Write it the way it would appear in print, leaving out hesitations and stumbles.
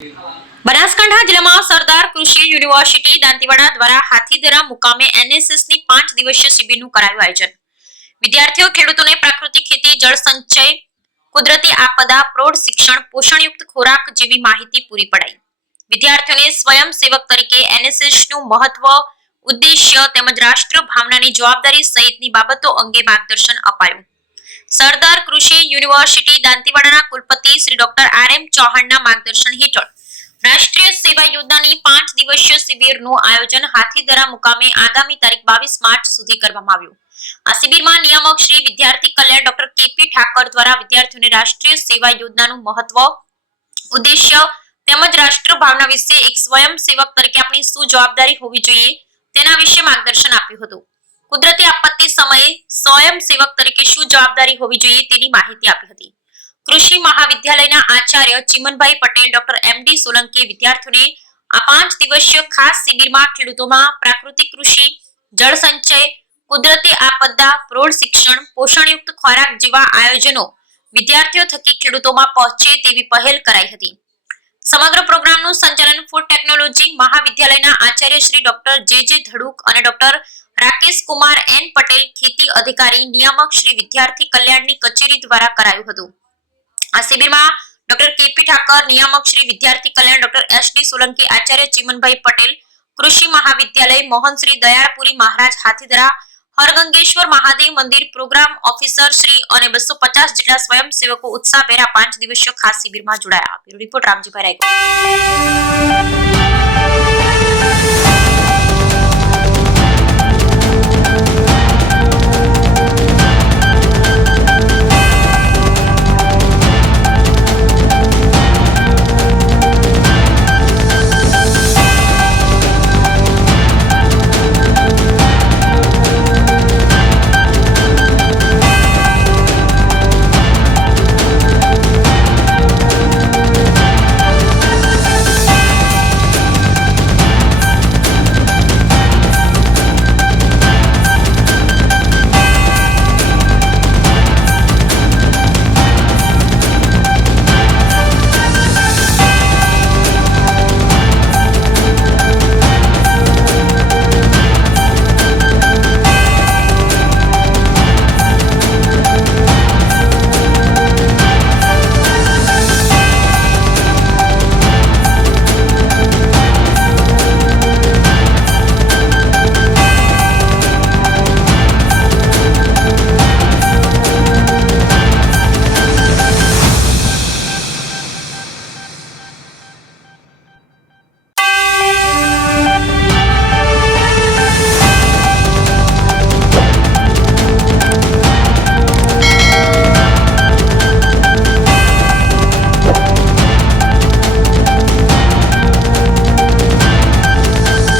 બનાસકાંઠા જિલ્લામાં સરદાર કૃષિ યુનિવર્સિટી દાંતીવાડા દ્વારા હાથીદરા મુકામે એનએસએસની 5 દિવસીય શિબિરનું કરાયું આયોજન। વિદ્યાર્થીઓ ખેડૂતોને પ્રાકૃતિક ખેતી, જળ સંચય, કુદરતી આપદા, પ્રૌઢ શિક્ષણ, પોષણયુક્ત ખોરાક જેવી માહિતી પૂરી પડાઈ। વિદ્યાર્થીઓને સ્વયંસેવક તરીકે એનએસએસનું મહત્વ, ઉદ્દેશ્ય તેમજ રાષ્ટ્ર ભાવનાની જવાબદારી સહિતની બાબતો અંગે માર્ગદર્શન અપાયું। સરદાર કૃષિ યુનિવર્સિટી દાંતીવાડાના કુલપતિ શ્રી ડોક્ટર આર.એમ. ચૌહાણના માર્ગદર્શન હેઠળ રાષ્ટ્રીય સેવા યોજનાની 5 દિવસીય શિબિરનું આયોજન હાથીદરા મુકામે આગામી તારીખ 22 માર્ચ સુધી કરવામાં આવ્યું। આ શિબિરમાં નિયામક શ્રી વિદ્યાર્થી કલ્યાણ ડોક્ટર કે.પી. ઠાકર દ્વારા વિદ્યાર્થીઓને રાષ્ટ્રીય સેવા યોજનાનું મહત્વ, ઉદ્દેશ્ય તેમજ રાષ્ટ્ર ભાવના વિશે એક સ્વયંસેવક તરીકે આપણી શું જવાબદારી હોવી જોઈએ તેના વિશે માર્ગદર્શન આપ્યું હતું। કુદરતી આપત્તિ સમયે સ્વયંસેવક તરીકે શું જવાબદારી હોવી જોઈએ તેની માહિતી આપી હતી। કૃષિ મહાવિદ્યાલયના આચાર્ય ચિમનભાઈ પટેલ, ડોક્ટર એમ.ડી. સોલંકીએ વિદ્યાર્થીઓને આ 5 દિવસીય ખાસ શિબિરમાં ખેડૂતોમાં પ્રાકૃતિક કૃષિ, જળ સંચય, કુદરતી આપદા, પ્રૌઢ શિક્ષણ, પોષણયુક્ત ખોરાક જેવા આયોજનો વિદ્યાર્થીઓ થકી ખેડૂતોમાં પહોંચે તેવી પહેલ કરાઈ હતી। સમગ્ર પ્રોગ્રામનું સંચાલન food technology મહાવિદ્યાલયના Acharya Shri doctor જે.જે. Dhaduk અને ડોક્ટર રાકેશ કુમાર એન. પટેલ, ખેતી અધિકારી નિયામક શ્રી વિદ્યાર્થી કલ્યાણની કચેરી દ્વારા કરાયું હતું। આ શિબિરમાં ડોક્ટર કે.પી. ઠાકર, નિયામક શ્રી વિદ્યાર્થી કલ્યાણ ડોક્ટર એસ.ડી. સોલંકી, આચાર્ય ચિમનભાઈ પટેલ, કૃષિ મહાવિદ્યાલય મોહનશ્રી દયાળપુરી મહારાજ હાથીદરા, હરગંગેશ્વર મહાદેવ મંદિર પ્રોગ્રામ ઓફિસર શ્રી અને 250 જેટલા સ્વયંસેવકો ઉત્સાહભેર 5 દિવસીય ખાસ શિબિરમાં જોડાયા। રિપોર્ટ રામજીભાઈ રાયગોર।